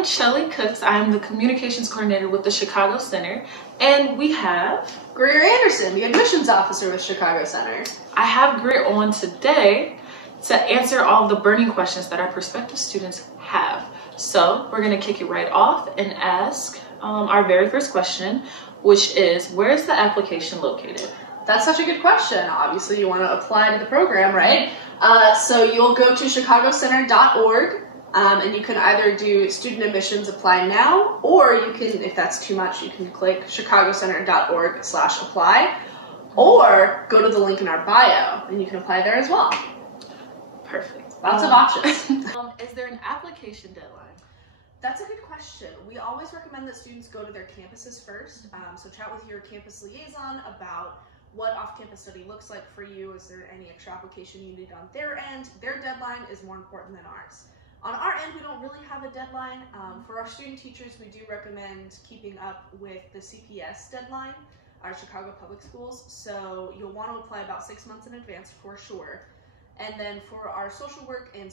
am Shelly Cooks. I am the Communications Coordinator with the Chicago Center, and we have Greer Anderson, the Admissions Officer with Chicago Center. I have Greer on today to answer all the burning questions that our prospective students have. So we're going to kick it right off and ask our very first question, which is, where is the application located? That's such a good question. Obviously, you want to apply to the program, right? So you'll go to chicagocenter.org. And you can either do student admissions apply now, or you can, if that's too much, you can click chicagocenter.org/apply, or go to the link in our bio and you can apply there as well. Perfect. Lots of options. Is there an application deadline? That's a good question. We always recommend that students go to their campuses first. So chat with your campus liaison about what off-campus study looks like for you. Is there any extra application you need on their end? Their deadline is more important than ours. On our end, we don't really have a deadline. For our student teachers, we do recommend keeping up with the CPS deadline, our Chicago Public Schools. So you'll want to apply about 6 months in advance for sure. And then for our social work and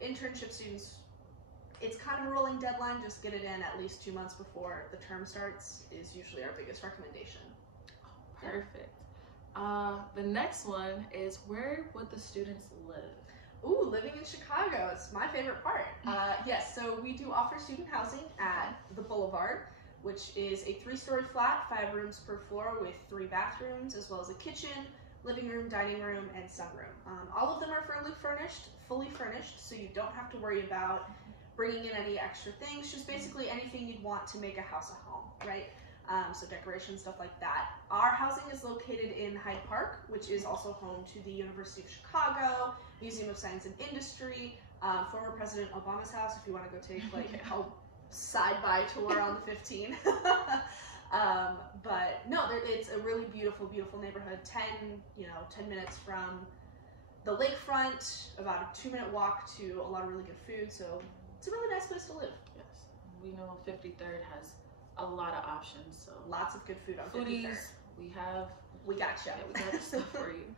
internship students, it's kind of a rolling deadline. Just get it in at least 2 months before the term starts is usually our biggest recommendation. Perfect. The next one is, where would the students live? Ooh, living in Chicago is my favorite part. Yes, so we do offer student housing at the Boulevard, which is a 3-story flat, 5 rooms per floor with 3 bathrooms, as well as a kitchen, living room, dining room, and sunroom. All of them are fully furnished, so you don't have to worry about bringing in any extra things, just basically anything you'd want to make a house a home, right? So decoration, stuff like that. Our housing is located in Hyde Park, which is also home to the University of Chicago, Museum of Science and Industry, former President Obama's house, if you want to go take like a side-by tour on the 15th. But no, it's a really beautiful, beautiful neighborhood. 10 minutes from the lakefront, about a 2-minute walk to a lot of really good food. So it's a really nice place to live. Yes, we know 53rd has a lot of options, so lots of good food on 53rd. Foodies, we gotcha. Yeah, we got the stuff for you.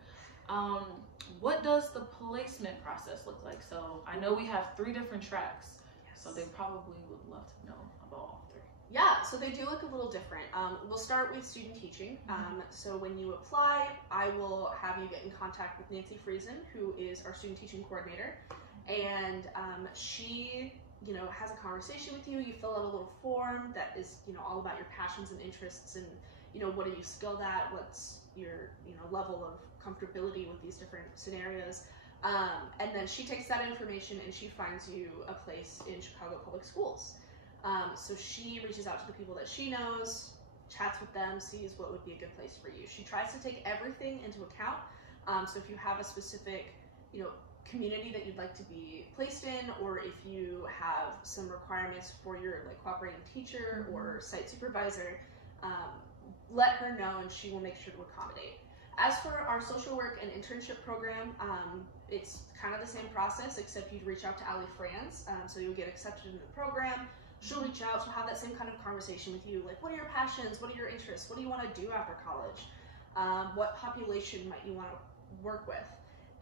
What does the placement process look like? So I know we have 3 different tracks, yes. So they probably would love to know about all 3. Yeah, so they do look a little different. We'll start with student teaching. So when you apply, I will have you get in contact with Nancy Friesen, who is our student teaching coordinator, and she has a conversation with you. You fill out a little form that is, all about your passions and interests, and what are you skilled at, what's your level of comfortability with these different scenarios, and then she takes that information and she finds you a place in Chicago Public Schools. So she reaches out to the people that she knows, chats with them, sees what would be a good place for you. She tries to take everything into account. So if you have a specific community that you'd like to be placed in, or if you have some requirements for your cooperating teacher or site supervisor, let her know and she will make sure to accommodate. As for our social work and internship program, it's kind of the same process, except you'd reach out to Ali Franz, so you'll get accepted into the program. She'll reach out, she'll have that same kind of conversation with you, like, what are your passions, what are your interests, what do you want to do after college, what population might you want to work with.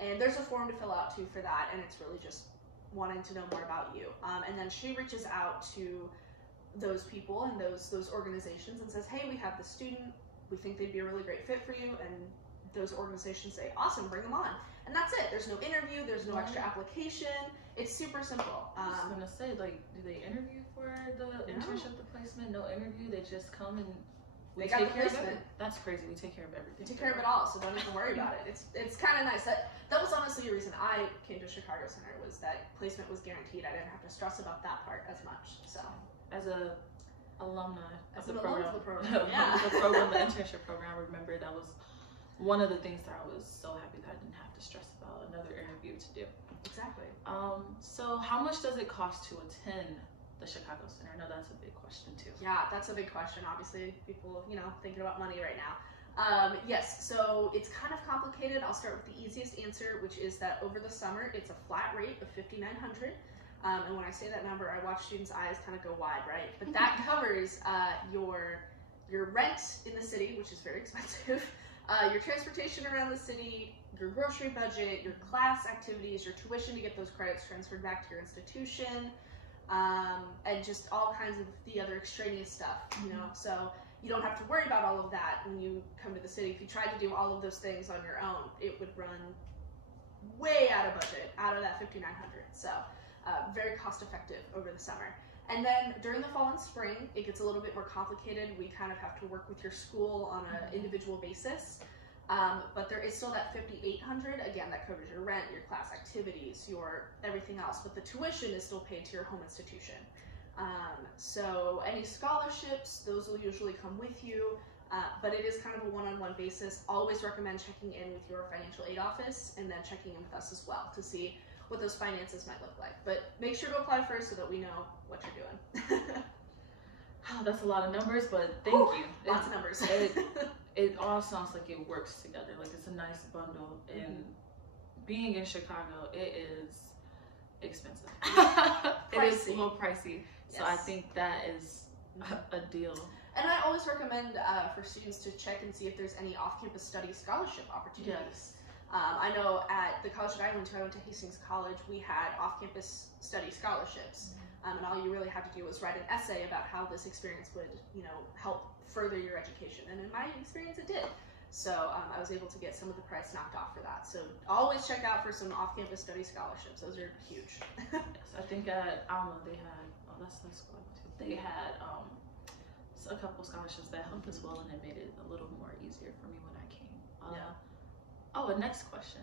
And there's a form to fill out too for that, and it's really just wanting to know more about you. And then she reaches out to those people and those organizations and says, hey, we have this student, we think they'd be a really great fit for you, and those organizations say, awesome, bring them on. And that's it. There's no interview, there's no extra application. It's super simple. I was gonna say, do they interview for the internship, the placement? No interview, they just come and we take care of it. That's crazy. We take care of everything. We take care of it all, so don't even worry about it. It's kind of nice. That was honestly the reason I came to Chicago Center, was that placement was guaranteed. I didn't have to stress about that part as much. So as a alumni of the program, the internship program, I remember that was one of the things that I was so happy that I didn't have to stress about another interview to do. Exactly. So how much does it cost to attend the Chicago Center? I know that's a big question too. Yeah, that's a big question. Obviously, people, thinking about money right now. Yes, so it's kind of complicated. I'll start with the easiest answer, which is that over the summer, it's a flat rate of $5,900. And when I say that number, I watch students' eyes kind of go wide, right? But that covers your rent in the city, which is very expensive, your transportation around the city, your grocery budget, your class activities, your tuition to get those credits transferred back to your institution, and just all kinds of the other extraneous stuff, you know. So you don't have to worry about all of that when you come to the city. If you tried to do all of those things on your own, it would run way out of budget, out of that $5,900. So very cost effective over the summer. And then during the fall and spring, it gets a little bit more complicated. We kind of have to work with your school on an individual basis. But there is still that $5,800. Again, that covers your rent, your class activities, your everything else. But the tuition is still paid to your home institution. So any scholarships, those will usually come with you. But it is kind of a one-on-one basis. Always recommend checking in with your financial aid office and then checking in with us as well to see what those finances might look like. But make sure to apply first so that we know what you're doing. Oh, that's a lot of numbers, but thank you. Lots of numbers. It all sounds like it works together. Like it's a nice bundle. And being in Chicago, it is expensive. It is a little pricey. So yes. I think that is a deal. And I always recommend for students to check and see if there's any off-campus study scholarship opportunities. Yes. I know at the college that I went to Hastings College, we had off-campus study scholarships. And all you really had to do was write an essay about how this experience would, you know, help further your education. And in my experience, it did. So I was able to get some of the price knocked off for that. So always check out for some off-campus study scholarships. Those are huge. Yes, I think at Alma they had, oh, that's school I went to. They had a couple scholarships that helped as well, and it made it a little more easier for me when I came. Oh, and next question.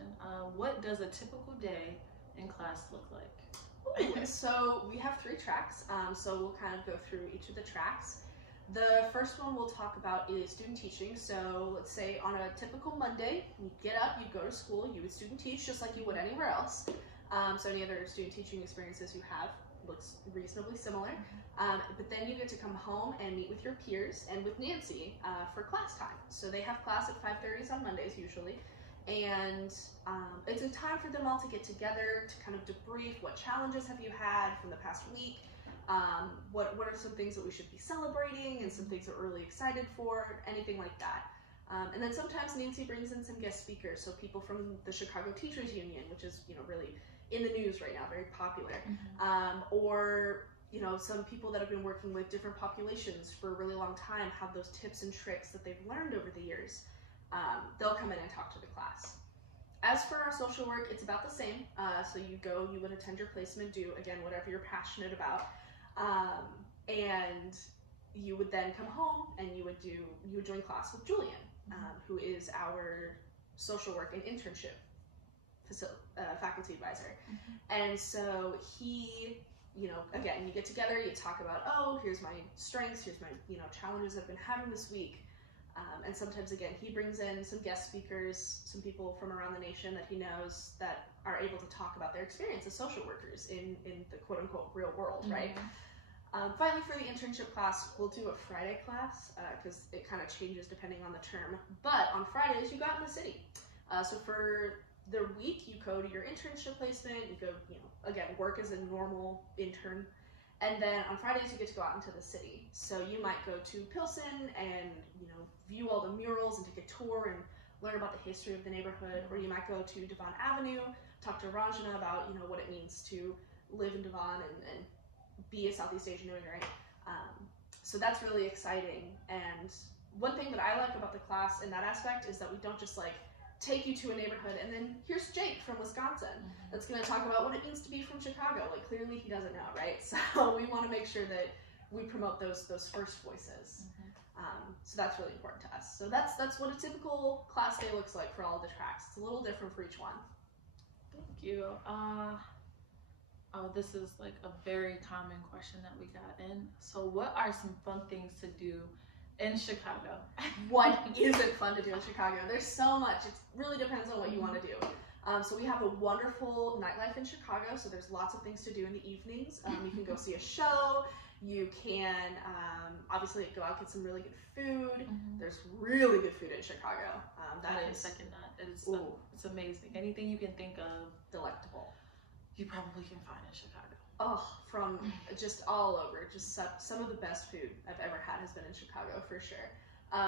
What does a typical day in class look like? Ooh, so we have 3 tracks, so we'll kind of go through each of the tracks. The first one we'll talk about is student teaching. So let's say on a typical Monday, you get up, you go to school, you would student teach just like you would anywhere else. So any other student teaching experiences you have looks reasonably similar. But then you get to come home and meet with your peers and with Nancy for class time. So they have class at 5:30 on Mondays usually. And it's a time for them all to get together to kind of debrief what challenges have you had from the past week, what are some things that we should be celebrating and some things that we're really excited for, anything like that. And then sometimes Nancy brings in some guest speakers, so people from the Chicago Teachers Union, which is, you know, really in the news right now, very popular, or you know, some people that have been working with different populations for a really long time have those tips and tricks that they've learned over the years. They'll come in and talk to the class. As for our social work, it's about the same. So you go, you would attend your placement, do, again, whatever you're passionate about. And you would then come home and you would join class with Julian, who is our social work and internship faculty advisor. And so he, you know, again, you get together, you talk about, oh, here's my strengths, here's my, you know, challenges I've been having this week. And sometimes, again, he brings in some guest speakers, some people from around the nation that he knows that are able to talk about their experience as social workers in the quote-unquote real world, right? Finally, for the internship class, we'll do a Friday class because it kind of changes depending on the term. But on Fridays, you go out in the city. So for the week, you go to your internship placement, you go, you know, again, work as a normal intern. And then on Fridays, you get to go out into the city. So you might go to Pilsen and, you know, view all the murals and take a tour and learn about the history of the neighborhood. Or you might go to Devon Avenue, talk to Ranjana about, you know, what it means to live in Devon and be a Southeast Asian immigrant. So that's really exciting. And one thing that I like about the class in that aspect is that we don't just like take you to a neighborhood and then here's Jake from Wisconsin that's going to talk about what it means to be from Chicago. Like clearly he doesn't know, right? So we want to make sure that we promote those first voices. So that's really important to us. So that's what a typical class day looks like for all of the tracks. It's a little different for each one. Thank you. Oh, this is like a very common question that we got in. So what are some fun things to do in Chicago? What isn't fun to do in Chicago? There's so much. It really depends on what you want to do. So we have a wonderful nightlife in Chicago. So there's lots of things to do in the evenings. You can go see a show. You can obviously go out and get some really good food. There's really good food in Chicago. I can second that. It's amazing. Anything you can think of, delectable, you probably can find in Chicago. Oh, from just all over. Just some of the best food I've ever had has been in Chicago for sure.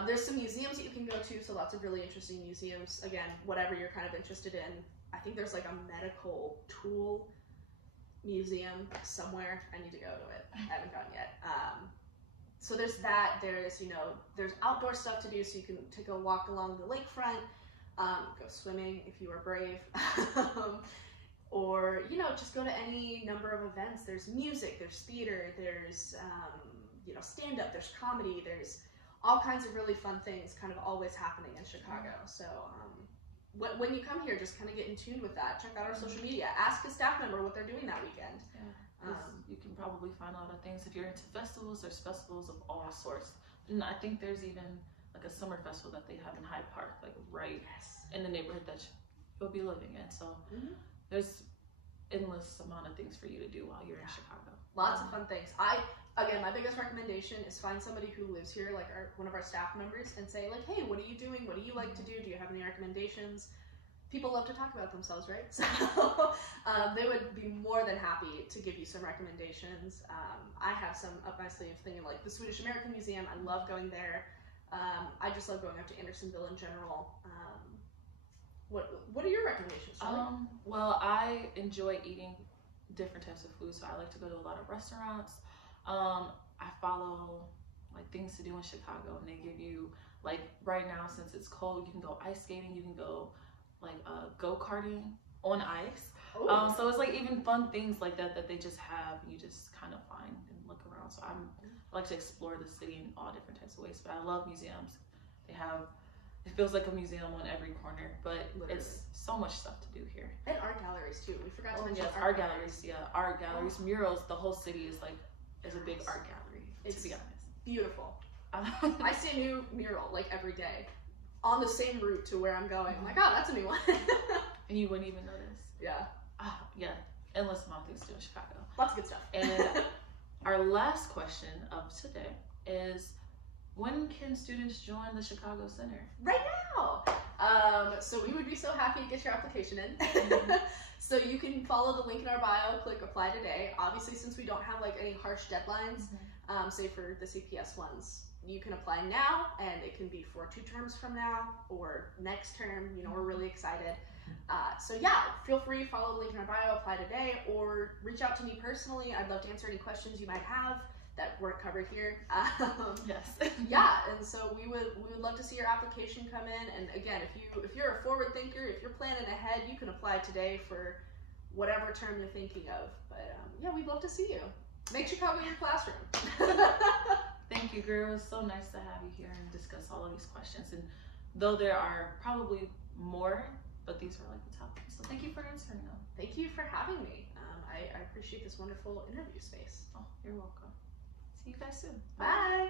There's some museums that you can go to, so lots of really interesting museums. Again, whatever you're kind of interested in. I think there's like a medical tool museum somewhere. I need to go to it. I haven't gone yet. So there's that. There's, you know, there's outdoor stuff to do, so you can take a walk along the lakefront, go swimming if you are brave, or, you know, just go to any number of events. There's music, there's theater, there's, you know, stand-up, there's comedy, there's all kinds of really fun things kind of always happening in Chicago. So when you come here, just kind of get in tune with that. Check out our social media. Ask a staff member what they're doing that weekend. You can probably find a lot of things if you're into festivals. There's festivals of all sorts, and I think there's even like a summer festival that they have in Hyde Park, like right in the neighborhood that you'll be living in. So there's endless amount of things for you to do while you're in Chicago. Lots of fun things. Again, my biggest recommendation is find somebody who lives here, like one of our staff members, and say like, hey, what are you doing? What do you like to do? Do you have any recommendations? People love to talk about themselves, right? So they would be more than happy to give you some recommendations. I have some up my sleeve, thinking like the Swedish American Museum. I love going there. I just love going up to Andersonville in general. What are your recommendations, Charlie? Well, I enjoy eating different types of food, so I like to go to a lot of restaurants. I follow like things to do in Chicago, and they give you, like right now since it's cold, you can go ice skating, you can go like go-karting on ice. So it's like even fun things like that that they just have, you just kind of find and look around. So I like to explore the city in all different types of ways, but I love museums. They have, it feels like a museum on every corner, but it's so much stuff to do here. And art galleries too. We forgot to mention art galleries. Yeah, art galleries, murals. The whole city is like a big art gallery. To be honest, beautiful. I see a new mural like every day on the same route to where I'm going. I'm like, oh, that's a new one. And you wouldn't even notice. Yeah. Yeah. Endless amount of things to do in Chicago. Lots of good stuff. And our last question of today is, when can students join the Chicago Center? Right now. So we would be so happy to get your application in. So you can follow the link in our bio, click apply today. Obviously, since we don't have like any harsh deadlines, say for the CPS ones, you can apply now, and it can be for 2 terms from now or next term. You know, we're really excited. So yeah, feel free, follow the link in our bio, apply today, or reach out to me personally. I'd love to answer any questions you might have that weren't covered here. Yes. Yeah, and so we would love to see your application come in. And again, if you're a forward thinker, if you're planning ahead, you can apply today for whatever term you're thinking of. But yeah, we'd love to see you. Make Chicago your classroom. Thank you, Greer. It was so nice to have you here and discuss all of these questions. And though there are probably more, but these are like the top ones. So thank you for answering them. Thank you for having me. I appreciate this wonderful interview space. Oh, you're welcome. See you guys soon. Bye.